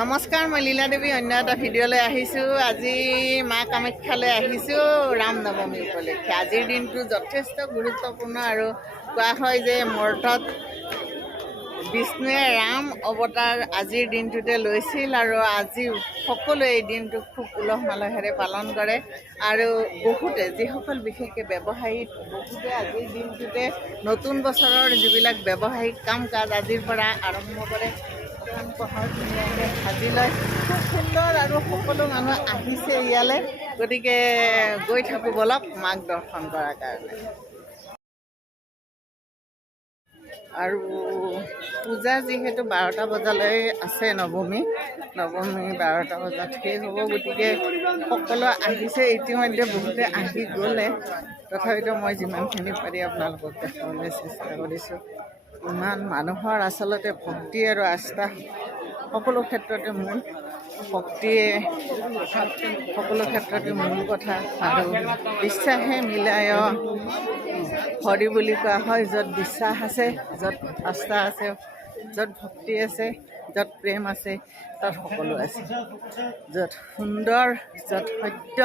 নমস্কাৰ, মই লীলা দেৱী অন্য এটা ভিডিঅ'লৈ আহিছোঁ। আজি মা কামাখ্যালৈ আহিছোঁ ৰাম নৱমী উপলক্ষে। আজিৰ দিনটো যথেষ্ট গুৰুত্বপূৰ্ণ আৰু কোৱা হয় যে মৰ্তত বিষ্ণুৱে ৰাম অৱতাৰ আজিৰ দিনটোতে লৈছিল আৰু আজি সকলোৱে এই দিনটোক খুব উলহ মালহেৰে পালন কৰে আৰু বহুতে যিসকল বিশেষকৈ ব্যৱসায়িক বহুতে আজিৰ দিনটোতে নতুন বছৰৰ যিবিলাক ব্যৱসায়িক কাম কাজ আজিৰ পৰা আৰম্ভ কৰে। পঢ়াৰ ধুনীয়াকৈ সাজি লয়, খুব সুন্দৰ আৰু সকলো মানুহ আহিছে ইয়ালৈ। গতিকে গৈ থাকোঁ বলক মাক দৰ্শন কৰাৰ কাৰণে। আৰু পূজা যিহেতু 12টা বজালৈ আছে, নৱমী 12টা বজাত শেষ হ'ব। গতিকে সকলো আহিছে, ইতিমধ্যে বহুতে আহি গ'লে। তথাপিতো মই যিমানখিনি পাৰি আপোনালোকক দেখাবলৈ চেষ্টা কৰিছোঁ। ইমান মানুহৰ আচলতে ভক্তি আৰু আস্থা সকলো ক্ষেত্ৰতে মূল, ভক্তিয়ে সকলো ক্ষেত্ৰতে মূল কথা আৰু বিশ্বাসে মিলায় হৰি বুলি কোৱা হয়। য'ত বিশ্বাস আছে, য'ত আস্থা আছে, য'ত ভক্তি আছে, য'ত প্ৰেম আছে, তাত সকলো আছে। য'ত সুন্দৰ, য'ত সত্য,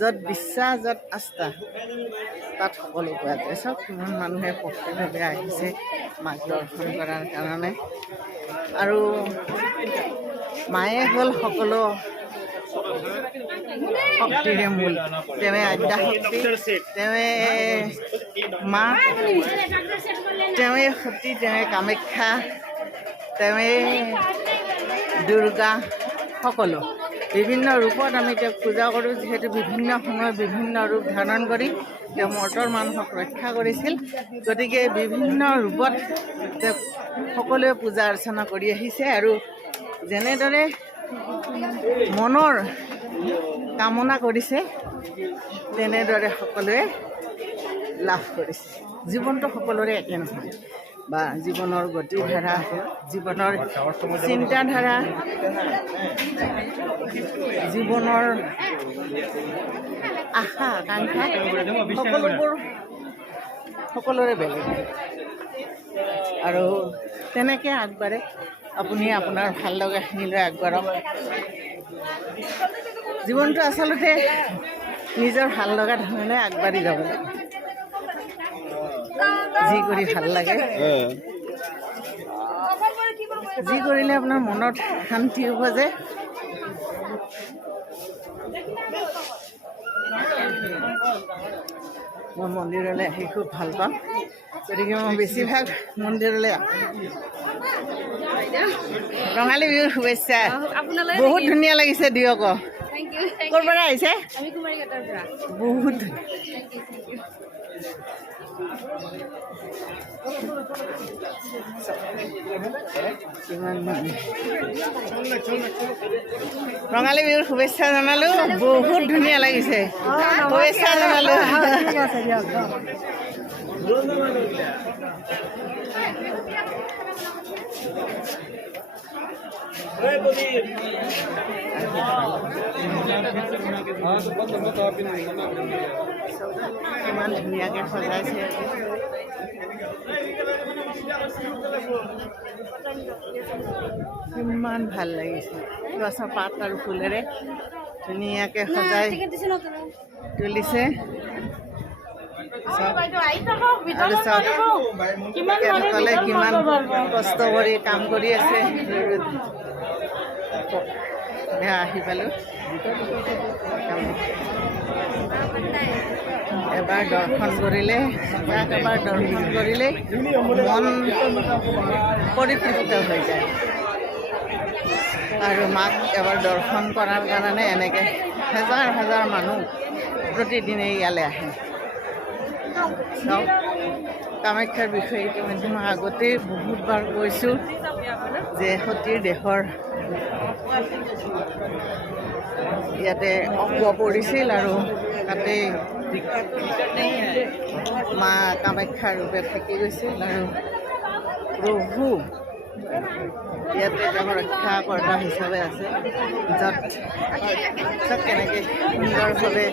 য'ত বিশ্বাস, য'ত আস্থা, তাত সকলো পোৱা যায়। চব কিমান মানুহে ভক্তিভাৱে আহিছে মাক দৰ্শন কৰাৰ কাৰণে। আৰু মায়ে হ'ল সকলো শক্তিৰে মূল। তেওঁৱে আদ্যা শক্তি, তেওঁৱে মা, তেওঁৱে সতী, তেওঁৱে কামাখ্যা, তেওঁৱে দুৰ্গা। সকলো বিভিন্ন ৰূপত আমি তেওঁক পূজা কৰোঁ। যিহেতু বিভিন্ন সময়ত বিভিন্ন ৰূপ ধাৰণ কৰি তেওঁ মৰ্তৰ মানুহক ৰক্ষা কৰিছিল, গতিকে বিভিন্ন ৰূপত তেওঁক সকলোৱে পূজা অৰ্চনা কৰি আহিছে। আৰু যেনেদৰে মনৰ কামনা কৰিছে তেনেদৰে সকলোৱে লাভ কৰিছে। জীৱনটো সকলোৰে একে নহয়, বা জীৱনৰ গতিধাৰা, জীৱনৰ চিন্তাধাৰা, জীৱনৰ আশা আকাংক্ষা সকলোবোৰ সকলোৰে বেলেগ। আৰু তেনেকৈ আগবাঢ়ে। আপুনি আপোনাৰ ভাল লগাখিনিলৈ আগবাঢ়ক। জীৱনটো আচলতে নিজৰ ভাল লগা ধৰণে আগবাঢ়ি যাব লাগে। যি কৰি ভাল লাগে, যি কৰিলে আপোনাৰ মনত শান্তি হ'ব। যে মই মন্দিৰলৈ আহি খুব ভাল পাওঁ, গতিকে মই বেছিভাগ মন্দিৰলৈ আহোঁ। ৰঙালী বিহুৰ শুভেচ্ছা। বহুত ধুনীয়া লাগিছে দিয়ক। ক'ৰ পৰা আহিছে? বহুত ধুনীয়া। ৰঙালী বিহুৰ শুভেচ্ছা জনালোঁ। বহুত ধুনীয়া লাগিছে, শুভেচ্ছা জনালোঁ। ইমান ধুনীয়াকৈ সজাইছে। ইমান ভাল লাগিছে। গছৰ পাত আৰু ফুলেৰে ধুনীয়াকৈ সজাই তুলিছে। আৰু তেখেতসকলে কিমান কষ্ট কৰি কাম কৰি আছে। আহি পালোঁ। এবাৰ দৰ্শন কৰিলে, তাক এবাৰ দৰ্শন কৰিলে মন পৰিতৃপ্ত হৈ যায়। আৰু মাক এবাৰ দৰ্শন কৰাৰ কাৰণে এনেকৈ হাজাৰ হাজাৰ মানুহ প্ৰতিদিনে ইয়ালৈ আহে। চাওক, কামাখ্যাৰ বিষয়ে ইতিমধ্যে মই আগতেই বহুতবাৰ কৈছোঁ যে সতীৰ দেশৰ ইয়াতে অংগ পৰিছিল আৰু তাতে মা কামাখ্যাৰ ৰূপে থাকি গৈছিল। আৰু প্ৰভু ইয়াতে তেওঁ ৰক্ষাকৰ্তা হিচাপে আছে। য'ত কেনেকৈ সুন্দৰভাৱে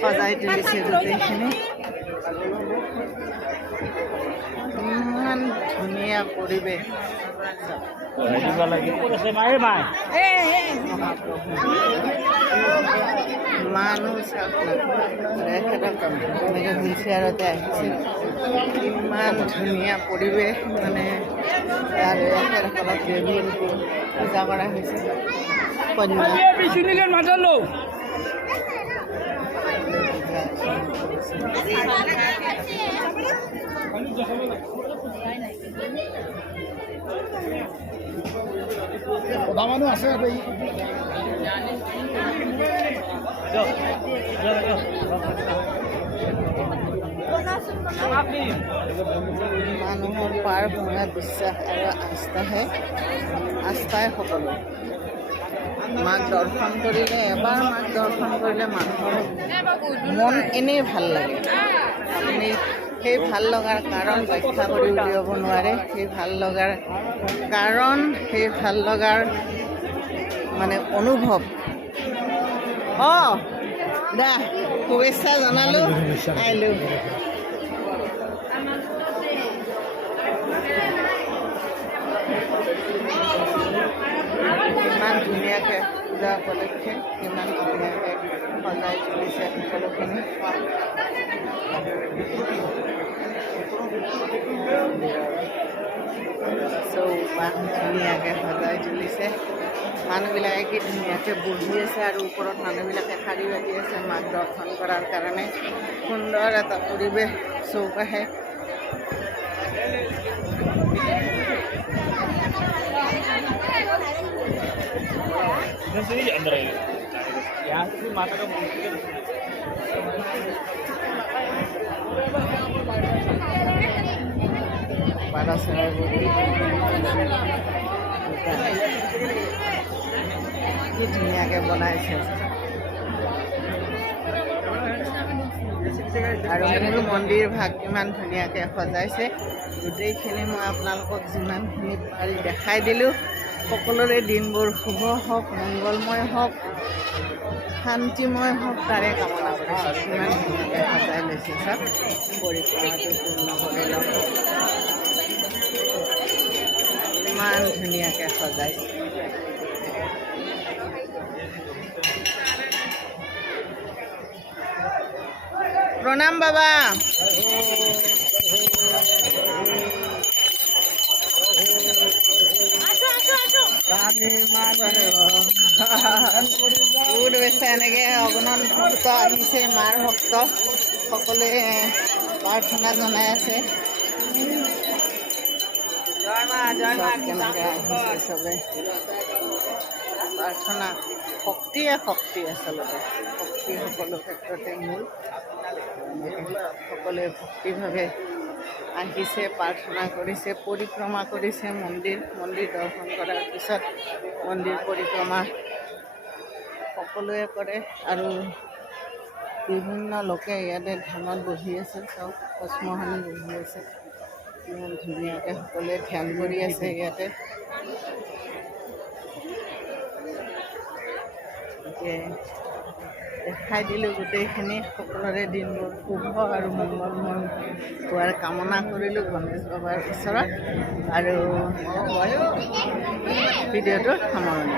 সজাই তুলিছে গোটেইখিনি। কিমান ধুনীয়া পৰিৱেশ। মানুহ চাওক এখেতক এনেকৈ হুইল চেয়াৰতে আহিছে। ইমান ধুনীয়া পৰিৱেশ মানে আৰু এখেতসকলক দেৱীৰ পূজা কৰা হৈছে। মানুহ আছে মানুহৰ পাৰ ভঙা বিশ্বাস আৰু আস্থাই সকলো। মাক দৰ্শন কৰিলে এবাৰ মাক দৰ্শন কৰিলে মানুহৰ মন এনেই ভাল লাগে। আপুনি সেই ভাল লগাৰ কাৰণ ব্যাখ্যা কৰি উলিয়াব নোৱাৰে। সেই ভাল লগাৰ কাৰণ, সেই ভাল লগাৰ মানে অনুভৱ। দা শুভেচ্ছা জনালোঁ, আহিলোঁ। কিমান ধুনীয়াকৈ পূজা উপলক্ষে কিমান ধুনীয়াকৈ সজাই তুলিছে সকলোখিনি। চৌপাশ ধুনীয়াকৈ সজাই তুলিছে। মানুহবিলাকে কি ধুনীয়াকৈ বহি আছে আৰু ওপৰত মানুহবিলাকে শাৰী পাতি আছে মাক দৰ্শন কৰাৰ কাৰণে। সুন্দৰ এটা পৰিৱেশ চৌপাশে। পাৰা চৰাইবোৰ কি ধুনীয়াকৈ বনাইছে। আৰু মোৰ মন্দিৰ ভাগ কিমান ধুনীয়াকৈ সজাইছে। গোটেইখিনি মই আপোনালোকক যিমানখিনি পাৰি দেখাই দিলোঁ। সকলোৰে দিনবোৰ শুভ হওক, মংগলময় হওক, শান্তিময় হওক তাৰে কামনা কৰিছোঁ। কিমান ধুনীয়াকৈ সজাই লৈছে চাওক। পৰিক্ৰমাটো পূৰ্ণ কৰি লওক। ইমান ধুনীয়াকৈ সজাইছে। প্ৰণাম বাবা। বহুত বেছি এনেকৈ অগণন ভক্ত আহিছে, মাৰ ভক্ত সকলোৱে প্ৰাৰ্থনা জনাই আছে। কেনেকৈ আহিছে চবে প্ৰাৰ্থনা। শক্তিয়ে শক্তি, আচলতে শক্তি সকলো ক্ষেত্ৰতে মূল। সকলোৱে ভক্তিভাৱে আহিছে, প্ৰাৰ্থনা কৰিছে, পৰিক্ৰমা কৰিছে। মন্দিৰ দৰ্শন কৰাৰ পিছত মন্দিৰ পৰিক্ৰমা সকলোৱে কৰে। আৰু বিভিন্ন লোকে ইয়াতে ধ্যানত বহি আছে। চব কস্মহানি বহি আছে। ইমান ধুনীয়াকৈ সকলোৱে ধ্যান কৰি আছে ইয়াতে। দেখাই দিলোঁ গোটেইখিনি। সকলোৰে দিনবোৰ শুভ আৰু মংগলময় হোৱাৰ কামনা কৰিলোঁ গণেশ বাবাৰ ওচৰত। আৰু ভিডিঅ'টো সামৰণি।